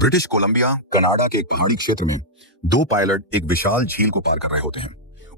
British Columbia Canada के एक पहाड़ी क्षेत्र में दो पायलट एक विशाल झील को पार कर रहे होते हैं।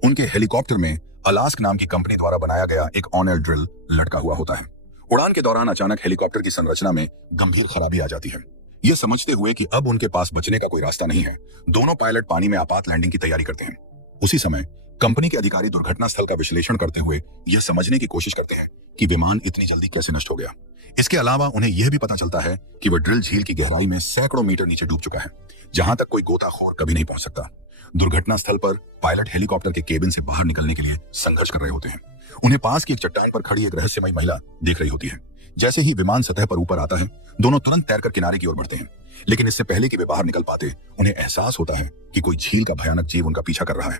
उनके हेलीकॉप्टर में अलास्क नाम की कंपनी द्वारा बनाया गया एक ऑन एयर ड्रिल लटका हुआ होता है। उड़ान के दौरान अचानक हेलीकॉप्टर की संरचना में गंभीर खराबी आ जाती है। यह समझते हुए कि अब उनके पास बचने का कोई रास्ता नहीं है, दोनों पायलट पानी में आपात लैंडिंग की तैयारी करते हैं। उसी समय कंपनी के अधिकारी दुर्घटना स्थल का विश्लेषण करते हुए यह समझने की कोशिश करते हैं कि विमान इतनी जल्दी कैसे नष्ट हो गया। इसके अलावा उन्हें यह भी पता चलता है कि वह ड्रिल झील की गहराई में सैकड़ों मीटर नीचे डूब चुका है, जहां तक कोई गोताखोर कभी नहीं पहुंच सकता। दुर्घटना स्थल पर पायलट हेलीकॉप्टर के केबिन से बाहर निकलने के लिए संघर्ष कर रहे होते हैं। उन्हें पास की एक चट्टान पर खड़ी एक रहस्यमयी महिला देख रही होती है। जैसे ही विमान सतह पर ऊपर आता है, दोनों तुरंत तैरकर किनारे की ओर बढ़ते हैं, लेकिन इससे पहले कि वे बाहर निकल पाते, उन्हें एहसास होता है कि कोई झील का भयानक जीव उनका पीछा कर रहा है।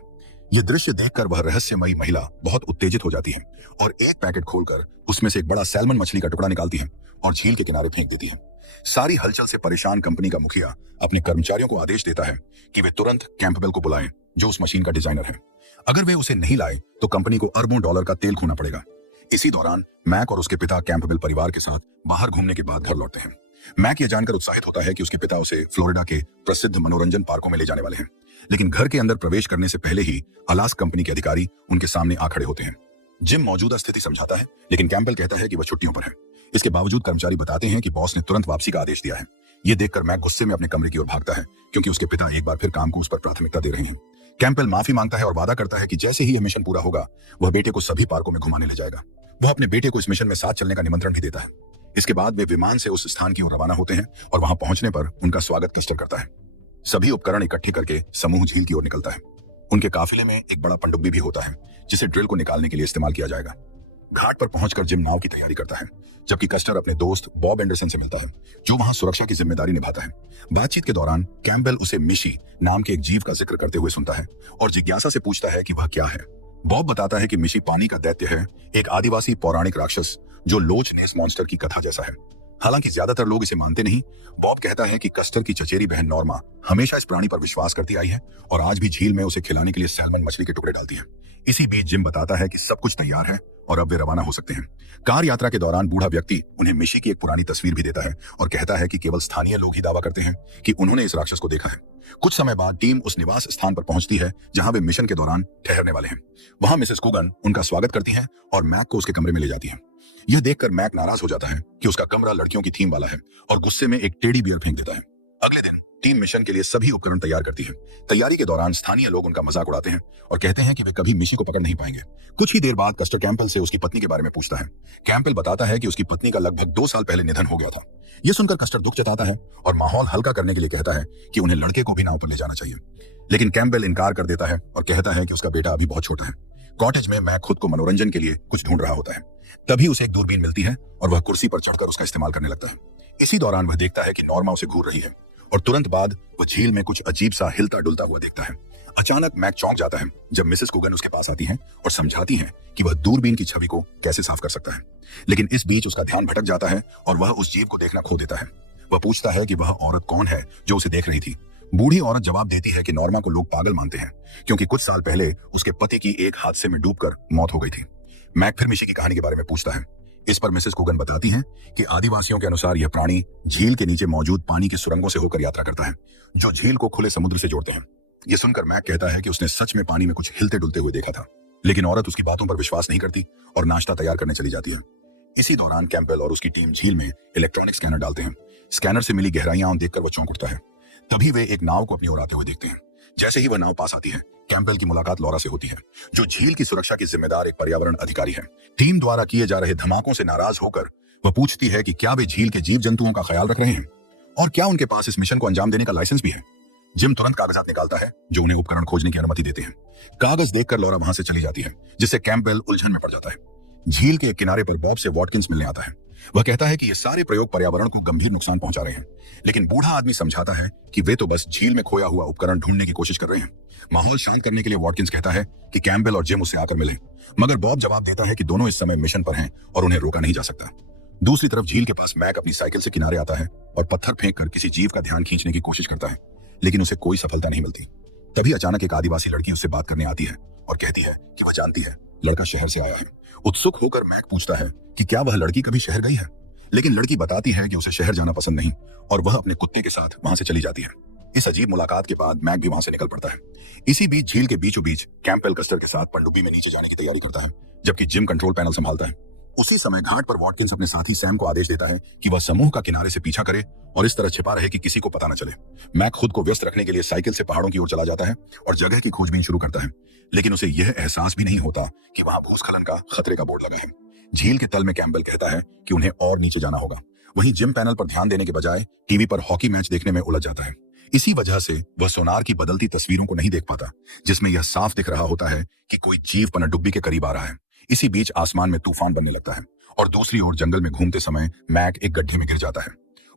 यह दृश्य देखकर वह रहस्यमयी महिला बहुत उत्तेजित हो जाती है और एक पैकेट खोलकर उसमें से एक बड़ा सैल्मन मछली का टुकड़ा निकालती है और झील के किनारे फेंक देती है। सारी हलचल से परेशान कंपनी का मुखिया अपने कर्मचारियों को आदेश देता है कि वे तुरंत कैंपबेल को बुलाएं, जो उस मशीन का डिजाइनर है। अगर वे उसे नहीं लाए तो कंपनी को अरबों डॉलर का तेल खोना पड़ेगा। इसी दौरान मैक और उसके पिता कैंपबेल परिवार के साथ बाहर घूमने के बाद घर लौटते हैं। मैक यह जानकर उत्साहित होता है कि उसके पिता उसे फ्लोरिडा के प्रसिद्ध मनोरंजन पार्कों में ले जाने वाले हैं, लेकिन घर के अंदर प्रवेश करने से पहले ही अलास्क कंपनी के अधिकारी उनके सामने आ खड़े होते हैं। जिम मौजूदा स्थिति समझाता है, लेकिन कैंपबेल कहता है कि वह छुट्टियों पर है। इसके बावजूद कर्मचारी बताते हैं कि बॉस ने तुरंत वापसी का आदेश दिया है। यह देखकर मैक गुस्से में अपने कमरे की ओर भागता है, क्योंकि उसके पिता एक बार फिर काम को उस पर प्राथमिकता दे रहे हैं। कैंपबेल माफी मांगता है और वादा करता है कि जैसे ही यह मिशन पूरा होगा, वह बेटे को सभी पार्कों में घुमाने ले जाएगा। वह अपने बेटे को इस मिशन में साथ चलने का निमंत्रण भी देता है। इसके बाद वे विमान से उस स्थान की ओर रवाना होते हैं और वहां पहुंचने पर उनका स्वागत कस्टर करता है। सभी उपकरण इकट्ठे करके समूह झील की ओर निकलता है। उनके काफिले में एक बड़ा पनडुब्बी भी होता है, जिसे ड्रिल को निकालने के लिए इस्तेमाल किया जाएगा। घाट पर पहुंचकर जिम नाव की तैयारी करता है, जबकि कस्टर अपने दोस्त बॉब एंडरसन से मिलता है, जो वहां सुरक्षा की जिम्मेदारी निभाता है। बातचीत के दौरान कैंपबेल उसे मिशी नाम के एक जीव का जिक्र करते हुए सुनता है और जिज्ञासा से पूछता है कि वह क्या है। बॉब बताता है कि मिशी पानी का दैत्य है, एक आदिवासी पौराणिक राक्षस जो लोच नेस मॉन्स्टर की कथा जैसा है। हालांकि ज्यादातर लोग इसे मानते नहीं। बॉब कहता है कि कस्टर की चचेरी बहन नॉर्मा हमेशा इस प्राणी पर विश्वास करती आई है और आज भी झील में उसे खिलाने के लिए सैल्मन मछली के टुकड़े डालती है। इसी बीच जिम बताता है कि सब कुछ तैयार है और अब वे रवाना हो सकते हैं। कार यात्रा के दौरान बूढ़ा व्यक्ति उन्हें मिशी की एक पुरानी तस्वीर भी देता है और कहता है कि केवल स्थानीय लोग ही दावा करते हैं कि उन्होंने इस राक्षस को देखा है। कुछ समय बाद टीम उस निवास स्थान पर पहुंचती है जहां वे मिशन के दौरान ठहरने वाले हैं। वहां मिसेस कुगन उनका स्वागत करती है और मैक को उसके कमरे में ले जाती है। यह देखकर मैक नाराज हो जाता है कि उसका कमरा लड़कियों की थीम वाला है और गुस्से में एक टेडी बियर फेंक देता है। अगले दिन टीम मिशन के लिए सभी उपकरण तैयार करती है। तैयारी के दौरान स्थानीय लोग उनका मजाक उड़ाते हैं और कहते हैं कि वे कभी मिशी को पकड़ नहीं पाएंगे। कुछ ही देर बाद कस्टर कैंपबेल से उसकी पत्नी के बारे में पूछता है। कैंपबेल बताता है कि उसकी पत्नी का लगभग 2 साल पहले निधन हो गया था। यह सुनकर कस्टर दुख जताता है और माहौल हल्का करने के लिए कहता है कि उन्हें लड़के को भी नाव पर ले जाना चाहिए, लेकिन कैंपबेल इनकार कर देता है और कहता है कि उसका बेटा अभी बहुत छोटा है। कॉटेज में मैक खुद को मनोरंजन के लिए कुछ ढूंढ रहा होता है। तभी उसे एक दूरबीन मिलती है और वह कुर्सी पर चढ़कर उसका इस्तेमाल करने लगता है। इसी दौरान वह देखता है कि नॉर्मा उसे घूर रही है और तुरंत बाद वह झील में कुछ अजीब सा हिलता डुलता हुआ देखता है। अचानक मैक चौंक जाता है जब मिसेस कुगन उसके पास आती हैं और समझाती हैं कि वह दूरबीन की छवि को कैसे साफ कर सकता है। लेकिन इस बीच उसका ध्यान भटक जाता है और वह उस जीव को देखना खो देता है। वह पूछता है कि वह औरत कौन है जो उसे देख रही थी। बूढ़ी औरत जवाब देती है कि नॉर्मा को लोग पागल मानते हैं, क्योंकि कुछ साल पहले उसके पति की एक हादसे में डूबकर मौत हो गई थी। मैक फिर मिशी की कहानी के बारे में पूछता है। इस पर मिसेस कुगन बताती हैं कि आदिवासियों के अनुसार यह प्राणी झील के नीचे मौजूद पानी की सुरंगों से होकर यात्रा करता है, जो झील को खुले समुद्र से जोड़ते हैं। यह सुनकर मैक कहता है कि उसने सच में पानी में कुछ हिलते डुलते हुए देखा था, लेकिन औरत उसकी बातों पर विश्वास नहीं करती और नाश्ता तैयार करने चली जाती है। इसी दौरान कैंपबेल और उसकी टीम झील में इलेक्ट्रॉनिक स्कैनर डालते हैं। स्कैनर से मिली गहराइयां देखकर वह चौंक उठता है। तभी वे एक नाव को अपनी ओर आते हुए देखते हैं। जैसे ही वह नाव पास आती है, कैंपबेल की मुलाकात लॉरा से होती है, जो झील की सुरक्षा की जिम्मेदार एक पर्यावरण अधिकारी है। टीम द्वारा किए जा रहे धमाकों से नाराज होकर वह पूछती है कि क्या वे झील के जीव जंतुओं का ख्याल रख रहे हैं और क्या उनके पास इस मिशन को अंजाम देने का लाइसेंस भी है। जिम तुरंत कागजात निकालता है जो उन्हें उपकरण खोजने की अनुमति देते हैं। कागज देखकर लॉरा वहां से चली जाती है, जिससे कैंपबेल उलझन में पड़ जाता है। झील के किनारे पर बॉब से वॉटकिंस मिलने आता है। वह कहता है कि ये सारे प्रयोग पर्यावरण को गंभीर नुकसान पहुंचा रहे हैं, लेकिन बूढ़ा आदमी समझाता है कि वे तो बस झील में खोया हुआ उपकरण ढूंढने की कोशिश कर रहे हैं। माहौल शांत करने के लिए वॉटकिंस कहता है कि कैंपबेल और जिम उससे आकर मिलें, मगर बॉब जवाब देता है कि दोनों इस समय मिशन पर हैं और उन्हें रोका नहीं जा सकता। दूसरी तरफ झील के पास मैक अपनी साइकिल से किनारे आता है और पत्थर फेंक कर किसी जीव का ध्यान खींचने की कोशिश करता है, लेकिन उसे कोई सफलता नहीं मिलती। तभी अचानक एक आदिवासी लड़की उससे बात करने आती है और कहती है कि वह जानती है लड़का शहर से आया है। उत्सुक होकर मैक पूछता है कि क्या वह लड़की कभी शहर गई है, लेकिन लड़की बताती है कि उसे शहर जाना पसंद नहीं और वह अपने कुत्ते के साथ वहां से चली जाती है। इस अजीब मुलाकात के बाद मैक भी वहां से निकल पड़ता है। इसी बीच झील के बीचों बीच कैंपबेल कस्टर के साथ पनडुब्बी में नीचे जाने की तैयारी करता है, जबकि जिम कंट्रोल पैनल संभालता है। उसी समय घाट पर वॉटकिंस अपने साथी सैम को आदेश देता है कि वह समूह का किनारे से पीछा करे और इस तरह छिपा रहे कि किसी को पता न चले। मैक खुद को व्यस्त रखने के लिए साइकिल से पहाड़ों की ओर चला जाता है और जगह की खोजबीन शुरू करता है, लेकिन उसे यह एहसास भी नहीं होता कि वहां भूस्खलन का खतरे का बोर्ड लगा है। झील के तल में कैंपबेल कहता है कि उन्हें और नीचे जाना होगा। वहीं जिम पैनल पर ध्यान देने के बजाय टीवी पर हॉकी मैच देखने में उलझ जाता है। इसी वजह से वह सोनार की बदलती तस्वीरों को नहीं देख पाता, जिसमें यह साफ दिख रहा होता है कि कोई जीव पनडुब्बी के करीब आ रहा है। इसी बीच आसमान में तूफान बनने लगता है और दूसरी ओर जंगल में घूमते समय मैक एक गड्ढे में गिर जाता है।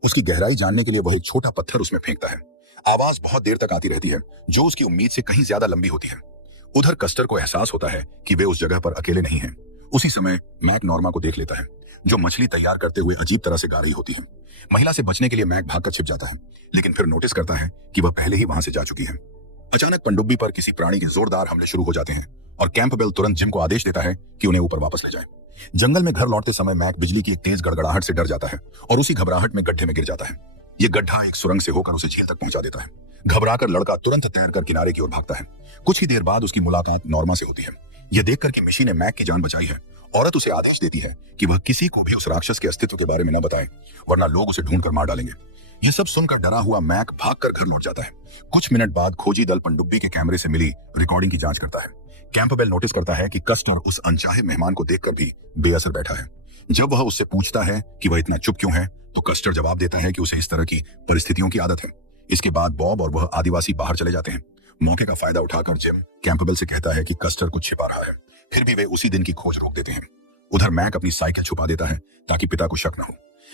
उसकी गहराई जानने के लिए वह एक छोटा पत्थर उसमें फेंकता है। आवाज बहुत देर तक आती रहती है, जो उसकी उम्मीद से कहीं ज्यादा लंबी होती है। उधर कस्टर को एहसास होता है कि वे उस जगह पर अकेले नहीं हैं। उसी समय मैक नॉर्मा को देख लेता है, जो मछली तैयार करते हुए अजीब तरह से गा रही होती है। महिला से बचने के लिए मैक भागकर छिप जाता है, लेकिन फिर नोटिस करता है कि वह पहले ही वहां से जा चुकी है। अचानक पनडुब्बी पर किसी प्राणी के जोरदार हमले शुरू हो जाते हैं और कैंपबेल तुरंत जिम को आदेश देता है कि उन्हें ऊपर वापस ले जाए। जंगल में घर लौटते समय मैक बिजली की एक तेज गड़गड़ाहट से डर जाता है और उसी घबराहट में गड्ढे में गिर जाता है। यह गड्ढा एक सुरंग से होकर उसे झील तक पहुंचा देता है। घबराकर लड़का तुरंत तैरकर किनारे की ओर भागता है। कुछ ही देर बाद उसकी मुलाकात नॉर्मा से होती है। यह देखकर कि मिशी ने मैक की जान बचाई है, औरत उसे आदेश देती है कि वह किसी को भी उस राक्षस के अस्तित्व के बारे में न बताए, वरना लोग उसे ढूंढकर मार डालेंगे। यह सब सुनकर डरा हुआ मैक भागकर घर लौट जाता है। कुछ मिनट बाद खोजी दल पनडुब्बी के कैमरे से मिली रिकॉर्डिंग की जांच करता है। कैंपबेल नोटिस करता है कि कस्टर उस अनचाहे मेहमान को देखकर भी बेअसर बैठा है। जब वह उससे पूछता है कि वह इतना चुप क्यों है, तो कस्टर जवाब देता है कि उसे इस तरह की परिस्थितियों की आदत है। इसके बाद बॉब और वह आदिवासी बाहर चले जाते हैं। मौके का फायदा उठाकर जिम कैंपबेल से कहता है कि कस्टर कुछ छिपा रहा है, फिर भी वे उसी दिन की खोज रोक देते हैं। उधर मैक अपनी साइकिल छुपा देता है ताकि पिता को शक न हो।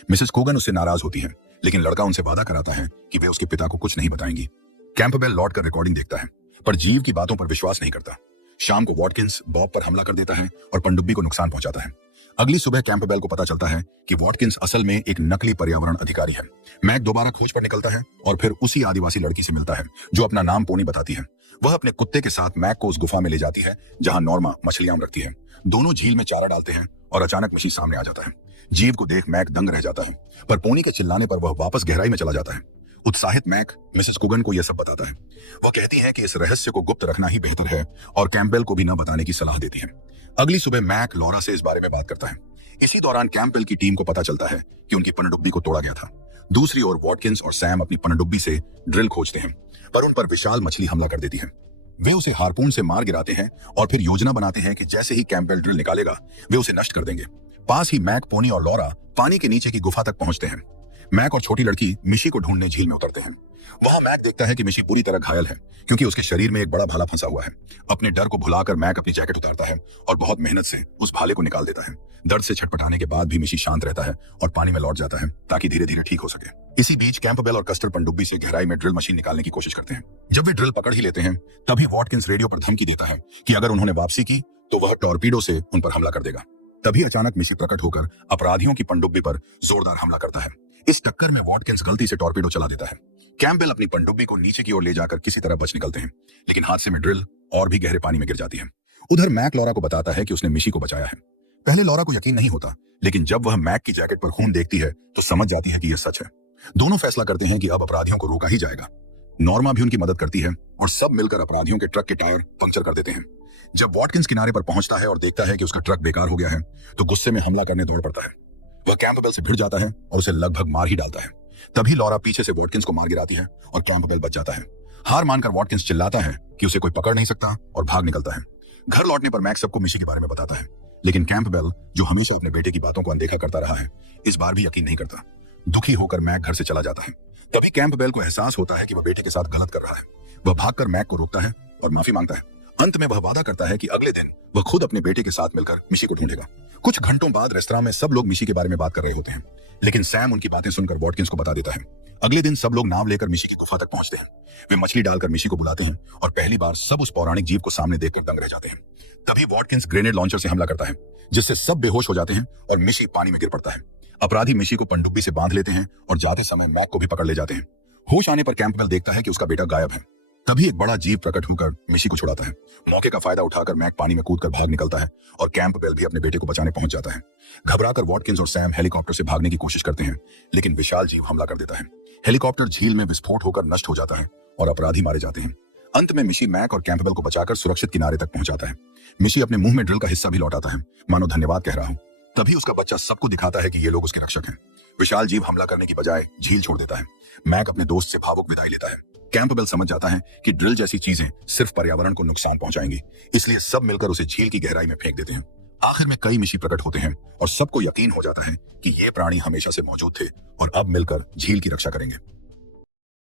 मिसेस कोगन उससे नाराज होती है, लेकिन लड़का उनसे वादा कराता है कि वे उसके पिता को कुछ नहीं बताएंगी। कैंपबेल लौटकर रिकॉर्डिंग देखता है, पर जीव की बातों पर विश्वास नहीं करता। शाम को वॉटकिंस बॉब पर हमला कर देता है और पनडुब्बी को नुकसान पहुंचाता है। अगली सुबह कैंपबेल को पता चलता है कि वॉटकिंस असल में एक नकली पर्यावरण अधिकारी है। मैक दोबारा खोज पर निकलता है और फिर उसी आदिवासी लड़की से मिलता है, जो अपना नाम पोनी बताती है। वह अपने कुत्ते के साथ मैक को उस गुफा में ले जाती है जहां नॉर्मा मछलियां रखती है। दोनों झील में चारा डालते हैं और अचानक मिशी सामने आ जाता है। जीव को देख मैक दंग रह जाता है, पर पोनी के चिल्लाने पर वह वापस गहराई में चला जाता है। उत्साहित मैक मिसेस कुगन को यह सब बताता है। वो कहती है कि इस रहस्य को गुप्त रखना ही बेहतर है और कैंपबेल को भी न बताने की सलाह देती है। अगली सुबह मैक लॉरा से इस बारे में बात करता है। इसी दौरान कैंपबेल की टीम को पता चलता है कि उनकी पनडुब्बी को तोड़ा गया था। दूसरी ओर वॉटकिंस और सैम अपनी पनडुब्बी से ड्रिल खोजते हैं, पर उन पर विशाल मछली हमला कर देती है। वे उसे हार्पून से मार गिराते हैं और फिर योजना बनाते हैं कि जैसे ही कैंपबेल ड्रिल निकालेगा वे उसे नष्ट कर देंगे। पास ही मैक, पोनी और लॉरा पानी के नीचे की गुफा तक पहुंचते हैं। मैक और छोटी लड़की मिशी को ढूंढने झील में उतरते हैं। वहां मैक देखता है कि मिशी पूरी तरह घायल है, क्योंकि उसके शरीर में एक बड़ा भाला फंसा हुआ है। अपने डर को भुलाकर मैक अपनी जैकेट उतारता है और बहुत मेहनत से उस भाले को निकाल देता है। दर्द से छटपटाने के बाद भी मिशी शांत रहता है और पानी में लौट जाता है ताकि धीरे धीरे ठीक हो सके। इसी बीच कैंपबेल और कस्टर पनडुब्बी से गहराई में ड्रिल मशीन निकालने की कोशिश करते हैं। जब वे ड्रिल पकड़ ही लेते हैं, तभी वॉटकिंस रेडियो पर धमकी देता है कि अगर उन्होंने वापसी की तो वह टॉर्पीडो से उन पर हमला कर देगा। तभी अचानक मिशी प्रकट होकर अपराधियों की पनडुब्बी पर जोरदार हमला करता है। इस टक्कर में वॉटकिंस गलती से टॉर्पीडो चला देता है। कैंपबेल अपनी पनडुब्बी को नीचे की ओर ले जाकर किसी तरह बच निकलते हैं, लेकिन हादसे में ड्रिल और भी गहरे पानी में गिर जाती है। उधर मैक लॉरा को बताता है कि उसने मिशी को बचाया है। पहले लॉरा को यकीन नहीं होता, लेकिन जब वह मैक की जैकेट पर खून देखती है तो समझ जाती है कि यह सच है। दोनों फैसला करते हैं कि अब अपराधियों को रोका ही जाएगा। नॉर्मा भी उनकी मदद करती है और सब मिलकर अपराधियों के ट्रक के टायर पंक्चर कर देते हैं। जब वॉटकिंस किनारे पर पहुंचता है और देखता है कि उसका ट्रक बेकार हो गया है, तो गुस्से में हमला करने दौड़ पड़ता है। वह कैंपबेल से भिड़ जाता है और उसे लगभग मार ही डालता है। तभी लॉरा पीछे से वॉटकिंस को मार गिराती है और कैंपबेल बच जाता है। हार मानकर वॉटकिंस चिल्लाता है कि उसे कोई पकड़ नहीं सकता और भाग निकलता है। घर लौटने पर मैक सबको मिशी के बारे में बताता है, लेकिन कैंपबेल, जो हमेशा अपने बेटे की बातों को अनदेखा करता रहा है, इस बार भी यकीन नहीं करता। दुखी होकर मैक घर से चला जाता है। तभी कैंपबेल को एहसास होता है कि वह बेटे के साथ गलत कर रहा है। वह भागकर मैक को रोकता है और माफी मांगता है। अंत में वह वादा करता है कि अगले दिन वह खुद अपने बेटे के साथ मिलकर मिशी को ढूंढेगा। कुछ घंटों बाद रेस्तरां में सब लोग मिशी के बारे में बात कर रहे होते हैं, लेकिन सैम उनकी बातें सुनकर वॉटकिंस को बता देता है। अगले दिन सब लोग नाव लेकर मिशी की गुफा तक पहुंचते हैं। वे मछली डालकर मिशी को बुलाते हैं और पहली बार सब उस पौराणिक जीव को सामने देखकर दंग रह जाते हैं। तभी वॉटकिंस ग्रेनेड लॉन्चर से हमला करता है, जिससे सब बेहोश हो जाते हैं और मिशी पानी में गिर पड़ता है। अपराधी मिशी को पनडुब्बी से बांध लेते हैं और जाते समय मैक को भी पकड़ ले जाते हैं। होश आने पर कैंपबेल देखता है कि उसका बेटा गायब है। तभी एक बड़ा जीव प्रकट होकर मिशी को छुड़ाता है। मौके का फायदा उठाकर मैक पानी में कूदकर भाग निकलता है और कैंपबेल भी अपने बेटे को बचाने पहुंच जाता है। घबराकर वॉटकिंस और सैम हेलीकॉप्टर से भागने की कोशिश करते हैं, लेकिन विशाल जीव हमला कर देता है। हेलीकॉप्टर झील में विस्फोट होकर नष्ट हो जाता है और अपराधी मारे जाते हैं। अंत में मिशी मैक और कैंपबेल को बचाकर सुरक्षित किनारे तक पहुंचाता है। मिशी अपने मुंह में ड्रिल का हिस्सा भी लौटाता है, मानो धन्यवाद कह रहा हूं। तभी उसका बच्चा सबको दिखाता है कि ये लोग उसके रक्षक हैं। विशाल जीव हमला करने की बजाय झील छोड़ देता है। मैक अपने दोस्त से भावुक विदाई लेता है। कैंपबेल समझ जाता है कि ड्रिल जैसी चीजें सिर्फ पर्यावरण को नुकसान पहुंचाएंगी, इसलिए सब मिलकर उसे झील की गहराई में फेंक देते हैं। आखिर में कई मिशी प्रकट होते हैं और सबको यकीन हो जाता है कि ये प्राणी हमेशा से मौजूद थे और अब मिलकर झील की रक्षा करेंगे।